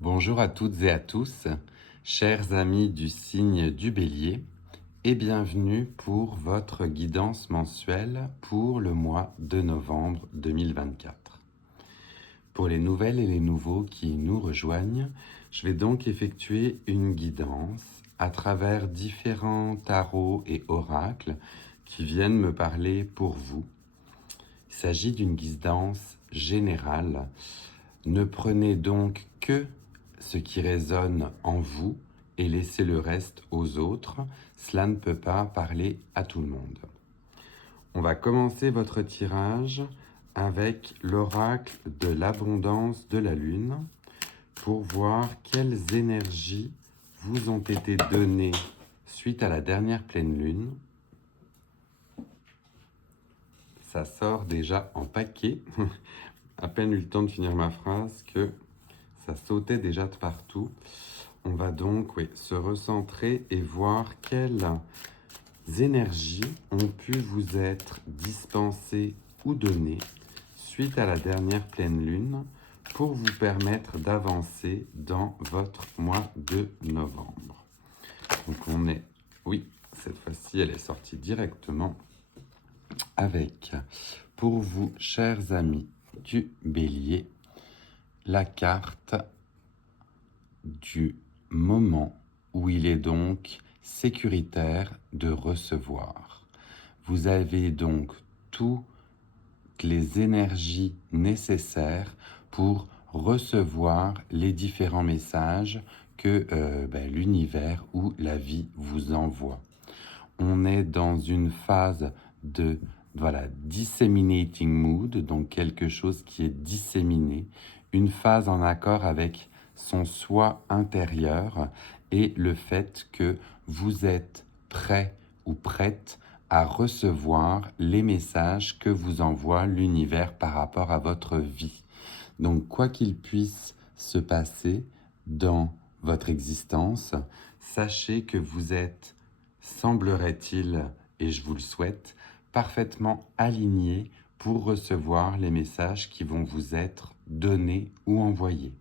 Bonjour à toutes et à tous, chers amis du signe du Bélier, et bienvenue pour votre guidance mensuelle pour le mois de novembre 2024. Pour les nouvelles et les nouveaux qui nous rejoignent, je vais donc effectuer une guidance à travers différents tarots et oracles qui viennent me parler pour vous. Il s'agit d'une guidance générale. Ne prenez donc que ce qui résonne en vous et laissez le reste aux autres. Cela ne peut pas parler à tout le monde. On va commencer votre tirage avec l'oracle de l'abondance de la lune pour voir quelles énergies vous ont été données suite à la dernière pleine lune. Ça sort déjà en paquet. À peine eu le temps de finir ma phrase que ça sautait déjà de partout. On va donc se recentrer et voir quelles énergies ont pu vous être dispensées ou données suite à la dernière pleine lune pour vous permettre d'avancer dans votre mois de novembre. Donc on est, oui, cette fois-ci elle est sortie directement avec, pour vous chers amis du Bélier, la carte du moment où il est donc sécuritaire de recevoir. Vous avez donc toutes les énergies nécessaires pour recevoir les différents messages que l'univers ou la vie vous envoie. On est dans une phase de disseminating mood, donc quelque chose qui est disséminé, une phase en accord avec son soi intérieur et le fait que vous êtes prêt ou prête à recevoir les messages que vous envoie l'univers par rapport à votre vie. Donc quoi qu'il puisse se passer dans votre existence, sachez que vous êtes, semblerait-il, et je vous le souhaite, parfaitement aligné pour recevoir les messages qui vont vous être donnés ou envoyés.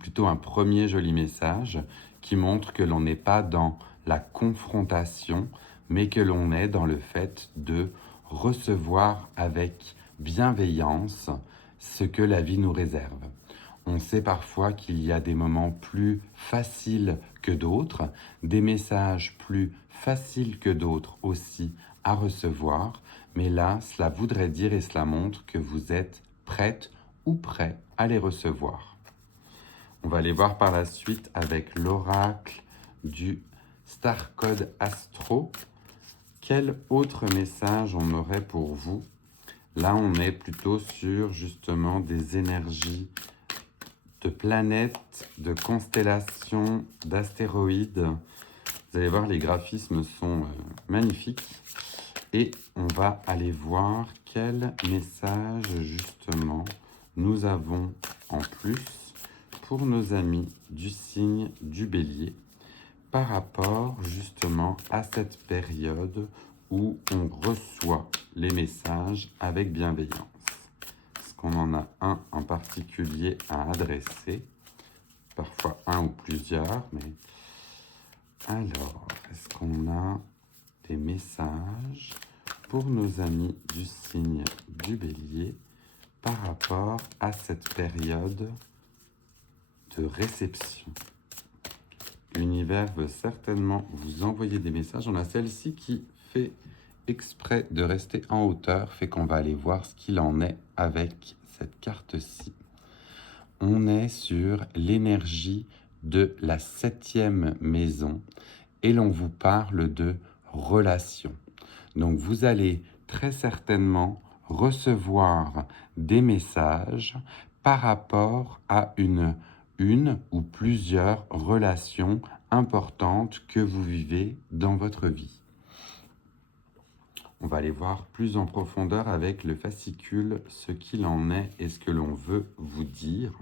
Plutôt un premier joli message qui montre que l'on n'est pas dans la confrontation, mais que l'on est dans le fait de recevoir avec bienveillance ce que la vie nous réserve. On sait parfois qu'il y a des moments plus faciles que d'autres, des messages plus faciles que d'autres aussi à recevoir, mais là, cela voudrait dire et cela montre que vous êtes prête ou prêt à les recevoir. On va aller voir par la suite avec l'oracle du Star Code Astro. Quel autre message on aurait pour vous? Là, on est plutôt sur justement des énergies de planètes, de constellations, d'astéroïdes. Vous allez voir, les graphismes sont magnifiques. Et on va aller voir quel message justement nous avons en plus pour nos amis du signe du Bélier par rapport justement à cette période où on reçoit les messages avec bienveillance. Est-ce qu'on en a un en particulier à adresser? Parfois un ou plusieurs, mais alors, est-ce qu'on a des messages pour nos amis du signe du Bélier par rapport à cette période de réception? L'univers veut certainement vous envoyer des messages. On a celle-ci qui fait exprès de rester en hauteur, fait qu'on va aller voir ce qu'il en est avec cette carte-ci. On est sur l'énergie de la 7e maison et l'on vous parle de relation. Donc vous allez très certainement recevoir des messages par rapport à une ou plusieurs relations importantes que vous vivez dans votre vie. On va aller voir plus en profondeur avec le fascicule ce qu'il en est et ce que l'on veut vous dire.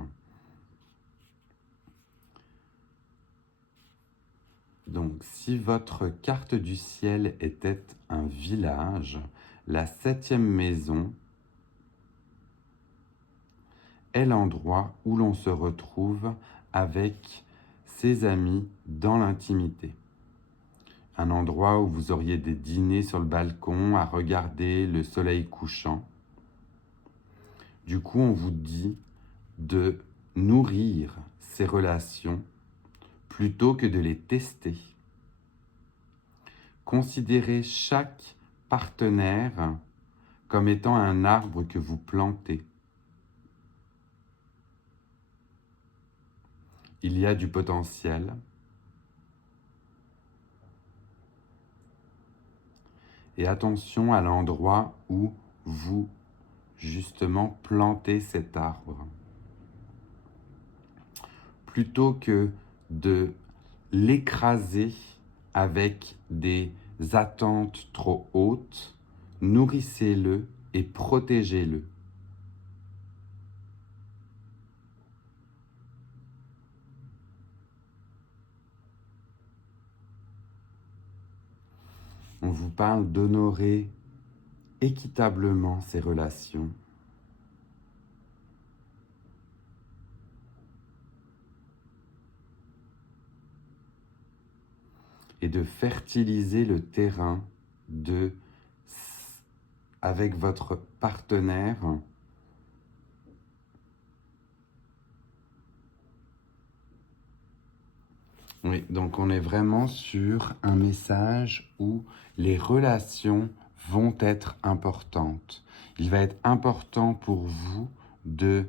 Donc, si votre carte du ciel était un village, la 7e maison est l'endroit où l'on se retrouve avec ses amis dans l'intimité. Un endroit où vous auriez des dîners sur le balcon à regarder le soleil couchant. Du coup, on vous dit de nourrir ces relations plutôt que de les tester. Considérez chaque partenaire comme étant un arbre que vous plantez. Il y a du potentiel. Et attention à l'endroit où vous, justement, plantez cet arbre. Plutôt que de l'écraser avec des attentes trop hautes, nourrissez-le et protégez-le. On vous parle d'honorer équitablement ces relations. Et de fertiliser le terrain avec votre partenaire Oui, donc on est vraiment sur un message où les relations vont être importantes. Il va être important pour vous de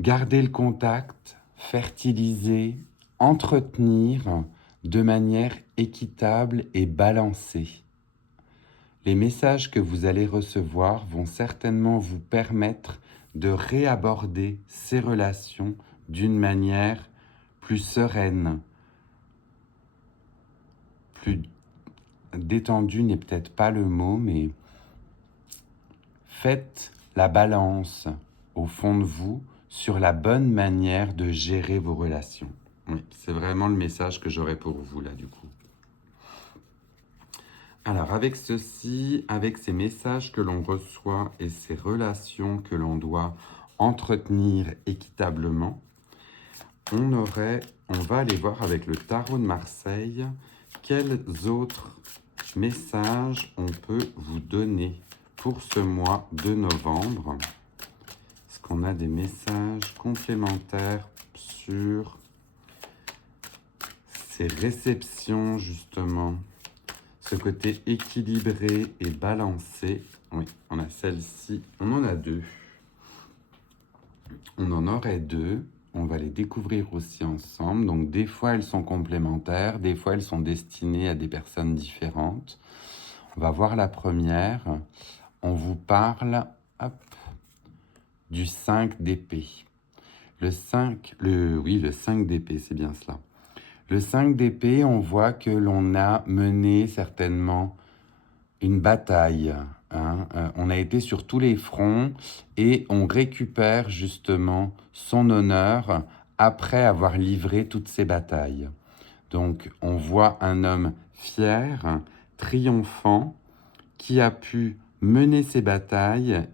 garder le contact, fertiliser, entretenir de manière équitable et balancée. Les messages que vous allez recevoir vont certainement vous permettre de réaborder ces relations d'une manière plus sereine, plus détendue n'est peut-être pas le mot, mais faites la balance au fond de vous sur la bonne manière de gérer vos relations. Oui, c'est vraiment le message que j'aurais pour vous là du coup. Alors avec ceci, avec ces messages que l'on reçoit et ces relations que l'on doit entretenir équitablement, on va aller voir avec le tarot de Marseille quels autres messages on peut vous donner pour ce mois de novembre. Est-ce qu'on a des messages complémentaires sur ces réceptions justement, ce côté équilibré et balancé? Oui, on a celle-ci, on en a deux. On en aurait deux. On va les découvrir aussi ensemble. Donc, des fois, elles sont complémentaires. Des fois, elles sont destinées à des personnes différentes. On va voir la première. On vous parle du 5 d'épée. Le 5 d'épée, c'est bien cela. Le 5 d'épée, on voit que l'on a mené certainement une bataille. On a été sur tous les fronts et on récupère justement son honneur après avoir livré toutes ces batailles. Donc on voit un homme fier, triomphant, qui a pu mener ses batailles.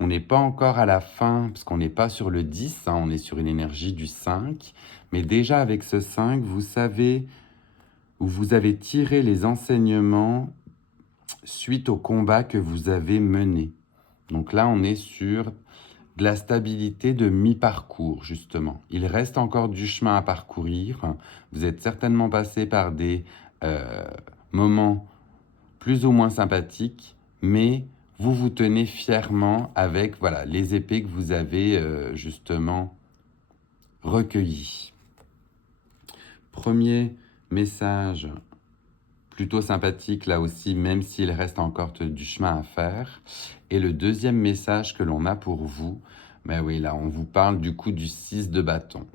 On n'est pas encore à la fin, parce qu'on n'est pas sur le 10, on est sur une énergie du 5. Mais déjà avec ce 5, vous savez où vous avez tiré les enseignements suite au combat que vous avez mené. Donc là, on est sur de la stabilité de mi-parcours, justement. Il reste encore du chemin à parcourir. Vous êtes certainement passé par des moments plus ou moins sympathiques, mais vous vous tenez fièrement avec les épées que vous avez justement recueillies. Premier message plutôt sympathique là aussi, même s'il reste encore du chemin à faire. Et le deuxième message que l'on a pour vous, là on vous parle du coup du 6 de bâton.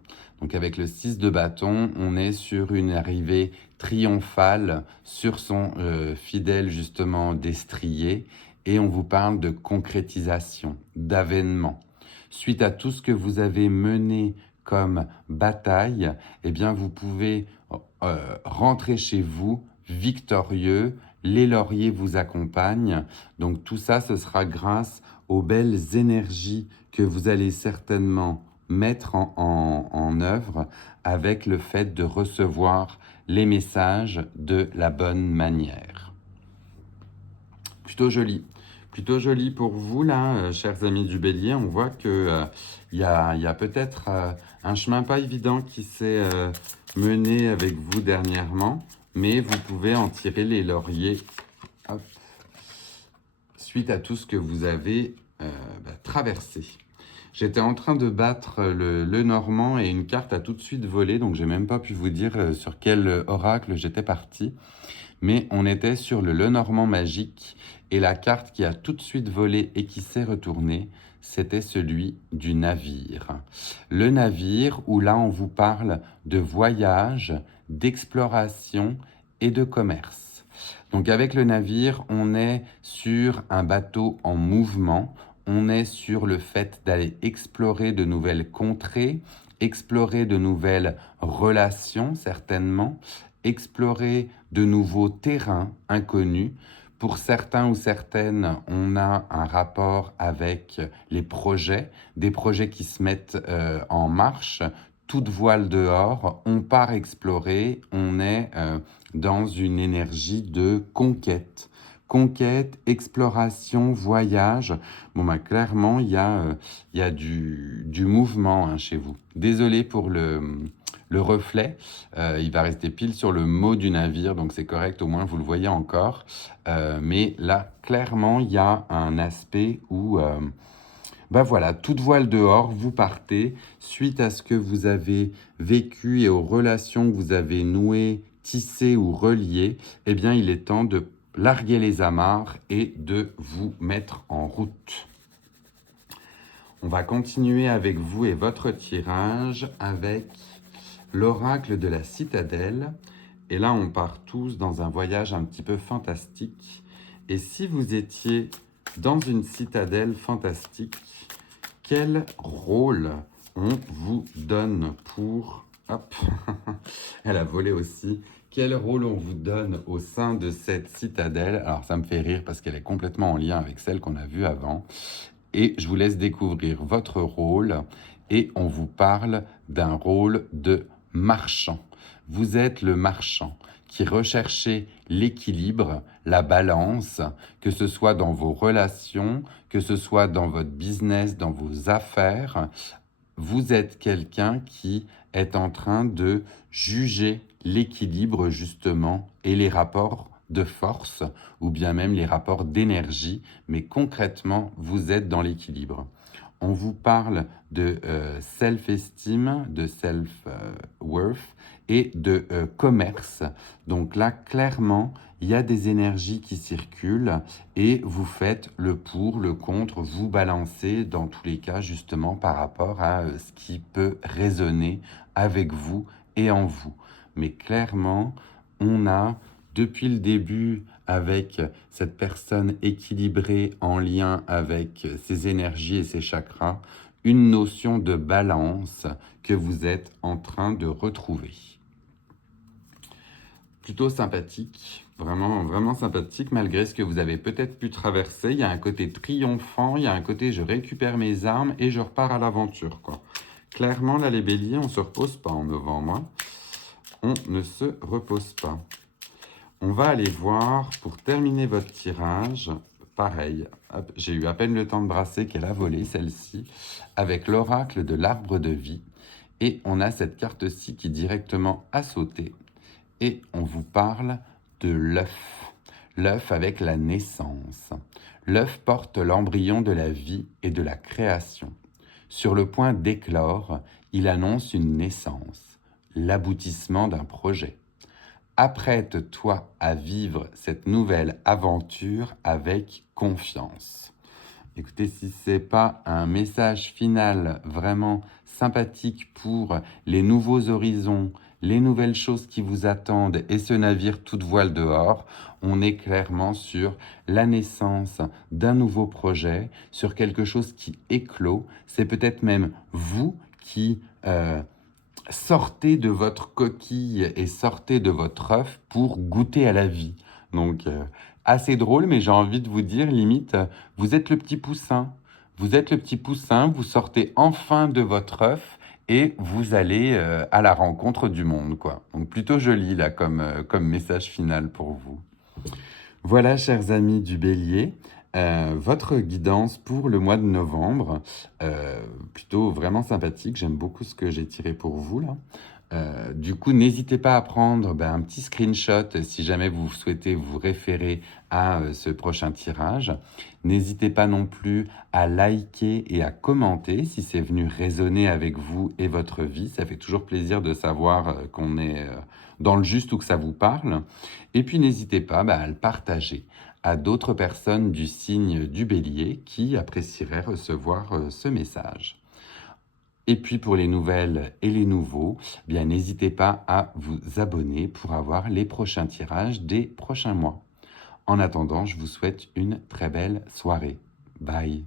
Donc avec le 6 de bâton, on est sur une arrivée triomphale sur son fidèle justement destrier, et on vous parle de concrétisation, d'avènement. Suite à tout ce que vous avez mené comme bataille, eh bien vous pouvez rentrer chez vous victorieux, les lauriers vous accompagnent. Donc tout ça, ce sera grâce aux belles énergies que vous allez certainement mettre en œuvre avec le fait de recevoir les messages de la bonne manière. Plutôt joli. Plutôt joli pour vous, là, chers amis du Bélier. On voit que y a peut-être un chemin pas évident qui s'est mené avec vous dernièrement, mais vous pouvez en tirer les lauriers. Hop. Suite à tout ce que vous avez traversé. J'étais en train de battre le Normand et une carte a tout de suite volé, donc j'ai même pas pu vous dire sur quel oracle j'étais parti. Mais on était sur le Lenormand magique et la carte qui a tout de suite volé et qui s'est retournée, c'était celui du navire. Le navire où là on vous parle de voyage, d'exploration et de commerce. Donc avec le navire, on est sur un bateau en mouvement, on est sur le fait d'aller explorer de nouvelles contrées, explorer de nouvelles relations certainement, explorer de nouveaux terrains inconnus. Pour certains ou certaines, on a un rapport avec les projets, des projets qui se mettent en marche, toute voile dehors, on part explorer, on est dans une énergie de conquête. Conquête, exploration, voyage. Bon, bah, clairement, il y a du mouvement hein, chez vous. Désolé pour le reflet, il va rester pile sur le mot du navire, donc c'est correct, au moins vous le voyez encore. Mais là, clairement, il y a un aspect où, voilà, toute voile dehors, vous partez, suite à ce que vous avez vécu et aux relations que vous avez nouées, tissées ou reliées, eh bien, il est temps de larguer les amarres et de vous mettre en route. On va continuer avec vous et votre tirage avec l'oracle de la citadelle. Et là, on part tous dans un voyage un petit peu fantastique. Et si vous étiez dans une citadelle fantastique, quel rôle on vous donne pour... Hop, elle a volé aussi. Quel rôle on vous donne au sein de cette citadelle? Alors, ça me fait rire parce qu'elle est complètement en lien avec celle qu'on a vue avant. Et je vous laisse découvrir votre rôle et on vous parle d'un rôle de marchand. Vous êtes le marchand qui recherchez l'équilibre, la balance, que ce soit dans vos relations, que ce soit dans votre business, dans vos affaires. Vous êtes quelqu'un qui est en train de juger l'équilibre justement et les rapports de force ou bien même les rapports d'énergie, mais concrètement, vous êtes dans l'équilibre. On vous parle de self-esteem, de self-worth et de commerce. Donc là, clairement, il y a des énergies qui circulent et vous faites le pour, le contre, vous balancez dans tous les cas justement par rapport à ce qui peut résonner avec vous et en vous. Mais clairement, on a depuis le début avec cette personne équilibrée en lien avec ses énergies et ses chakras, une notion de balance que vous êtes en train de retrouver. Plutôt sympathique, vraiment, vraiment sympathique, malgré ce que vous avez peut-être pu traverser. Il y a un côté triomphant, il y a un côté je récupère mes armes et je repars à l'aventure, quoi. Clairement, là, les béliers, on ne se repose pas en novembre. Hein. On ne se repose pas. On va aller voir, pour terminer votre tirage, pareil, j'ai eu à peine le temps de brasser qu'elle a volé, celle-ci, avec l'oracle de l'arbre de vie. Et on a cette carte-ci qui directement a sauté. Et on vous parle de l'œuf. L'œuf avec la naissance. L'œuf porte l'embryon de la vie et de la création. Sur le point d'éclore, il annonce une naissance, l'aboutissement d'un projet. Apprête-toi à vivre cette nouvelle aventure avec confiance. Écoutez, si ce n'est pas un message final vraiment sympathique pour les nouveaux horizons, les nouvelles choses qui vous attendent et ce navire toute voile dehors, on est clairement sur la naissance d'un nouveau projet, sur quelque chose qui éclot. C'est peut-être même vous qui... sortez de votre coquille et sortez de votre œuf pour goûter à la vie. Donc, assez drôle, mais j'ai envie de vous dire, limite, vous êtes le petit poussin. Vous êtes le petit poussin, vous sortez enfin de votre œuf et vous allez à la rencontre du monde, quoi. Donc, plutôt joli, là, comme message final pour vous. Voilà, chers amis du Bélier, votre guidance pour le mois de novembre, plutôt vraiment sympathique. J'aime beaucoup ce que j'ai tiré pour vous là. Du coup, n'hésitez pas à prendre un petit screenshot si jamais vous souhaitez vous référer à ce prochain tirage. N'hésitez pas non plus à liker et à commenter si c'est venu résonner avec vous et votre vie. Ça fait toujours plaisir de savoir qu'on est dans le juste ou que ça vous parle. Et puis, n'hésitez pas à le partager à d'autres personnes du signe du Bélier qui apprécieraient recevoir ce message. Et puis pour les nouvelles et les nouveaux, n'hésitez pas à vous abonner pour avoir les prochains tirages des prochains mois. En attendant, je vous souhaite une très belle soirée. Bye.